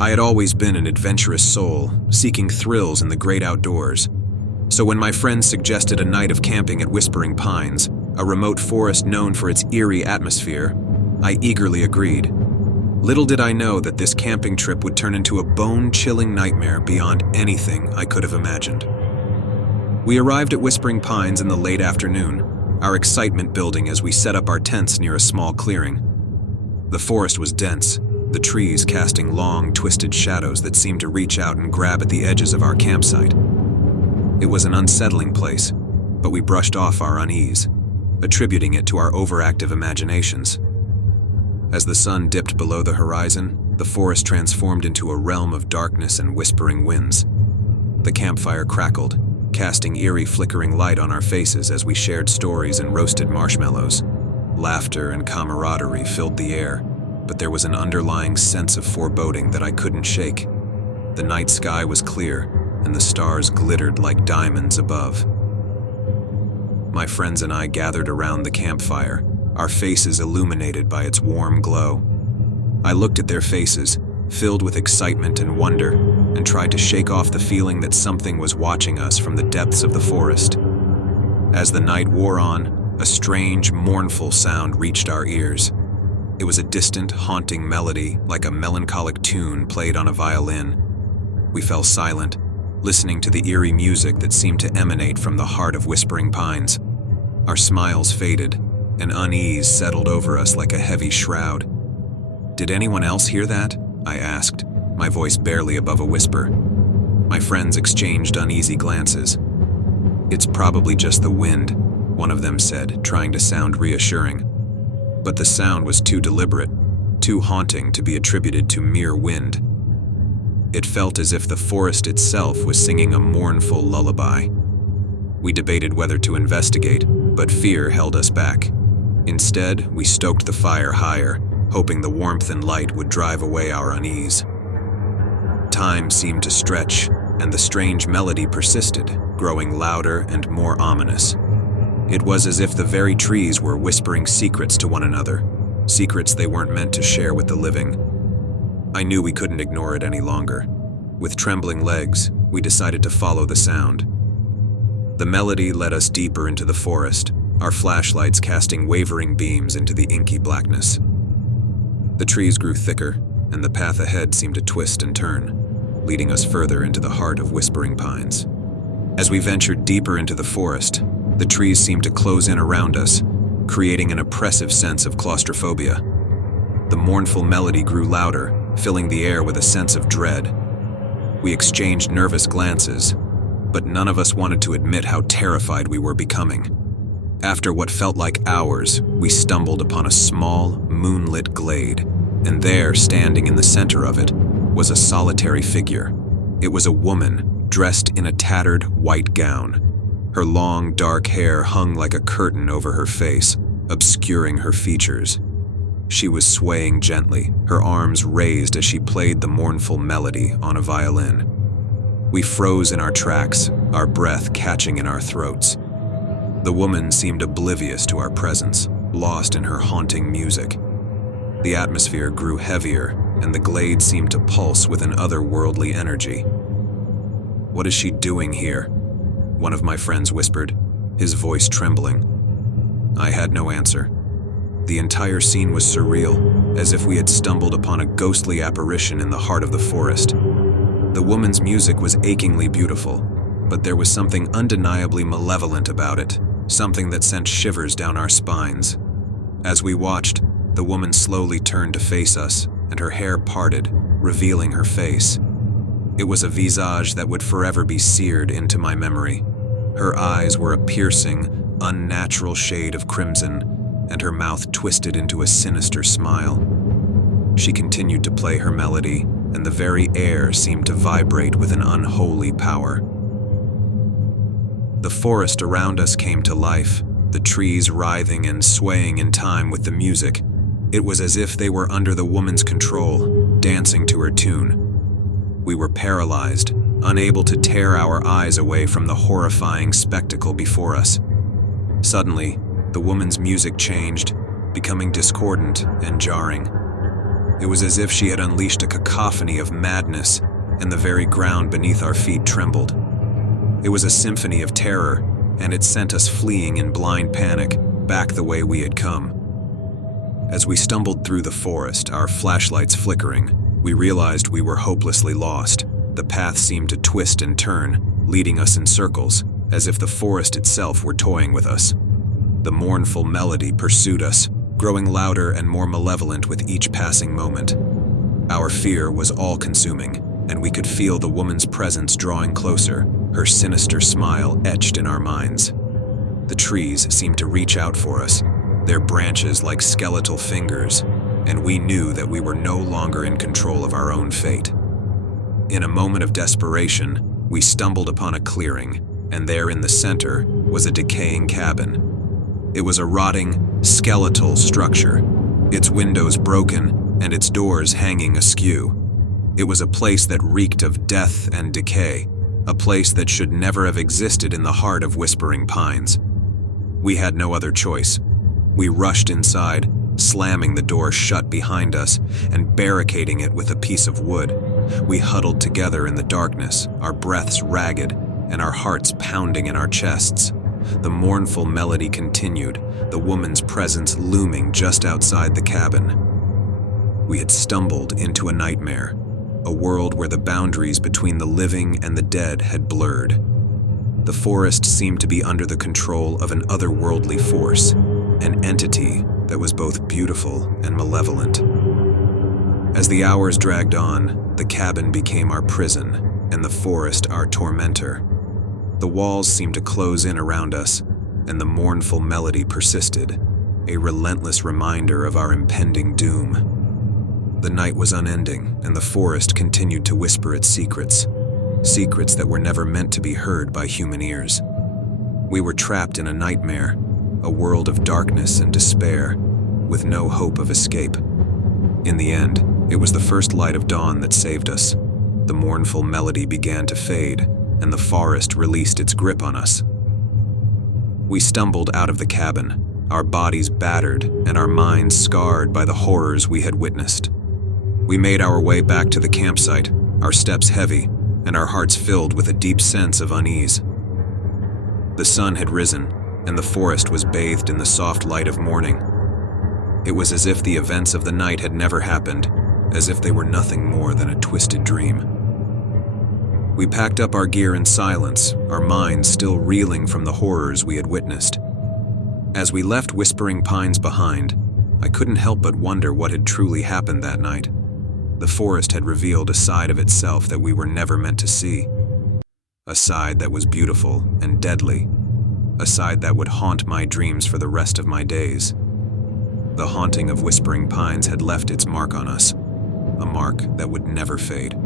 I had always been an adventurous soul, seeking thrills in the great outdoors. So when my friends suggested a night of camping at Whispering Pines, a remote forest known for its eerie atmosphere, I eagerly agreed. Little did I know that this camping trip would turn into a bone-chilling nightmare beyond anything I could have imagined. We arrived at Whispering Pines in the late afternoon, our excitement building as we set up our tents near a small clearing. The forest was dense, the trees casting long, twisted shadows that seemed to reach out and grab at the edges of our campsite. It was an unsettling place, but we brushed off our unease, attributing it to our overactive imaginations. As the sun dipped below the horizon, the forest transformed into a realm of darkness and whispering winds. The campfire crackled, casting eerie flickering light on our faces as we shared stories and roasted marshmallows. Laughter and camaraderie filled the air, but there was an underlying sense of foreboding that I couldn't shake. The night sky was clear, and the stars glittered like diamonds above. My friends and I gathered around the campfire, our faces illuminated by its warm glow. I looked at their faces, filled with excitement and wonder, and tried to shake off the feeling that something was watching us from the depths of the forest. As the night wore on, a strange, mournful sound reached our ears. It was a distant, haunting melody, like a melancholic tune played on a violin. We fell silent, listening to the eerie music that seemed to emanate from the heart of Whispering Pines. Our smiles faded, and unease settled over us like a heavy shroud. "Did anyone else hear that?" I asked, my voice barely above a whisper. My friends exchanged uneasy glances. "It's probably just the wind," one of them said, trying to sound reassuring. But the sound was too deliberate, too haunting to be attributed to mere wind. It felt as if the forest itself was singing a mournful lullaby. We debated whether to investigate, but fear held us back. Instead, we stoked the fire higher, hoping the warmth and light would drive away our unease. Time seemed to stretch, and the strange melody persisted, growing louder and more ominous. It was as if the very trees were whispering secrets to one another, secrets they weren't meant to share with the living. I knew we couldn't ignore it any longer. With trembling legs, we decided to follow the sound. The melody led us deeper into the forest, our flashlights casting wavering beams into the inky blackness. The trees grew thicker, and the path ahead seemed to twist and turn, leading us further into the heart of Whispering Pines. As we ventured deeper into the forest, the trees seemed to close in around us, creating an oppressive sense of claustrophobia. The mournful melody grew louder, filling the air with a sense of dread. We exchanged nervous glances, but none of us wanted to admit how terrified we were becoming. After what felt like hours, we stumbled upon a small, moonlit glade, and there, standing in the center of it, was a solitary figure. It was a woman, dressed in a tattered white gown. Her long, dark hair hung like a curtain over her face, obscuring her features. She was swaying gently, her arms raised as she played the mournful melody on a violin. We froze in our tracks, our breath catching in our throats. The woman seemed oblivious to our presence, lost in her haunting music. The atmosphere grew heavier, and the glade seemed to pulse with an otherworldly energy. "What is she doing here?" one of my friends whispered, his voice trembling. I had no answer. The entire scene was surreal, as if we had stumbled upon a ghostly apparition in the heart of the forest. The woman's music was achingly beautiful, but there was something undeniably malevolent about it, something that sent shivers down our spines. As we watched, the woman slowly turned to face us, and her hair parted, revealing her face. It was a visage that would forever be seared into my memory. Her eyes were a piercing, unnatural shade of crimson, and her mouth twisted into a sinister smile. She continued to play her melody, and the very air seemed to vibrate with an unholy power. The forest around us came to life, the trees writhing and swaying in time with the music. It was as if they were under the woman's control, dancing to her tune. We were paralyzed, unable to tear our eyes away from the horrifying spectacle before us. Suddenly, the woman's music changed, becoming discordant and jarring. It was as if she had unleashed a cacophony of madness, and the very ground beneath our feet trembled. It was a symphony of terror, and it sent us fleeing in blind panic, back the way we had come. As we stumbled through the forest, our flashlights flickering, we realized we were hopelessly lost. The path seemed to twist and turn, leading us in circles, as if the forest itself were toying with us. The mournful melody pursued us, growing louder and more malevolent with each passing moment. Our fear was all-consuming, and we could feel the woman's presence drawing closer, her sinister smile etched in our minds. The trees seemed to reach out for us, their branches like skeletal fingers, and we knew that we were no longer in control of our own fate. In a moment of desperation, we stumbled upon a clearing, and there in the center was a decaying cabin. It was a rotting, skeletal structure, its windows broken and its doors hanging askew. It was a place that reeked of death and decay, a place that should never have existed in the heart of Whispering Pines. We had no other choice. We rushed inside, slamming the door shut behind us and barricading it with a piece of wood. We huddled together in the darkness, our breaths ragged and our hearts pounding in our chests. The mournful melody continued, the woman's presence looming just outside the cabin. We had stumbled into a nightmare, a world where the boundaries between the living and the dead had blurred. The forest seemed to be under the control of an otherworldly force, an entity that was both beautiful and malevolent. As the hours dragged on, the cabin became our prison, and the forest our tormentor. The walls seemed to close in around us, and the mournful melody persisted, a relentless reminder of our impending doom. The night was unending, and the forest continued to whisper its secrets, secrets that were never meant to be heard by human ears. We were trapped in a nightmare, a world of darkness and despair, with no hope of escape. In the end, it was the first light of dawn that saved us. The mournful melody began to fade, and the forest released its grip on us. We stumbled out of the cabin, our bodies battered and our minds scarred by the horrors we had witnessed. We made our way back to the campsite, our steps heavy, and our hearts filled with a deep sense of unease. The sun had risen, and the forest was bathed in the soft light of morning. It was as if the events of the night had never happened, as if they were nothing more than a twisted dream. We packed up our gear in silence, our minds still reeling from the horrors we had witnessed. As we left Whispering Pines behind, I couldn't help but wonder what had truly happened that night. The forest had revealed a side of itself that we were never meant to see. A side that was beautiful and deadly. A side that would haunt my dreams for the rest of my days. The haunting of Whispering Pines had left its mark on us, a mark that would never fade.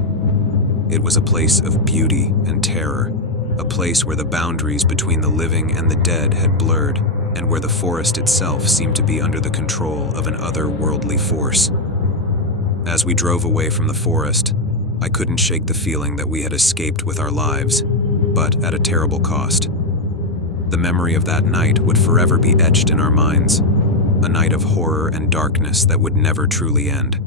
It was a place of beauty and terror, a place where the boundaries between the living and the dead had blurred, and where the forest itself seemed to be under the control of an otherworldly force. As we drove away from the forest, I couldn't shake the feeling that we had escaped with our lives, but at a terrible cost. The memory of that night would forever be etched in our minds, a night of horror and darkness that would never truly end.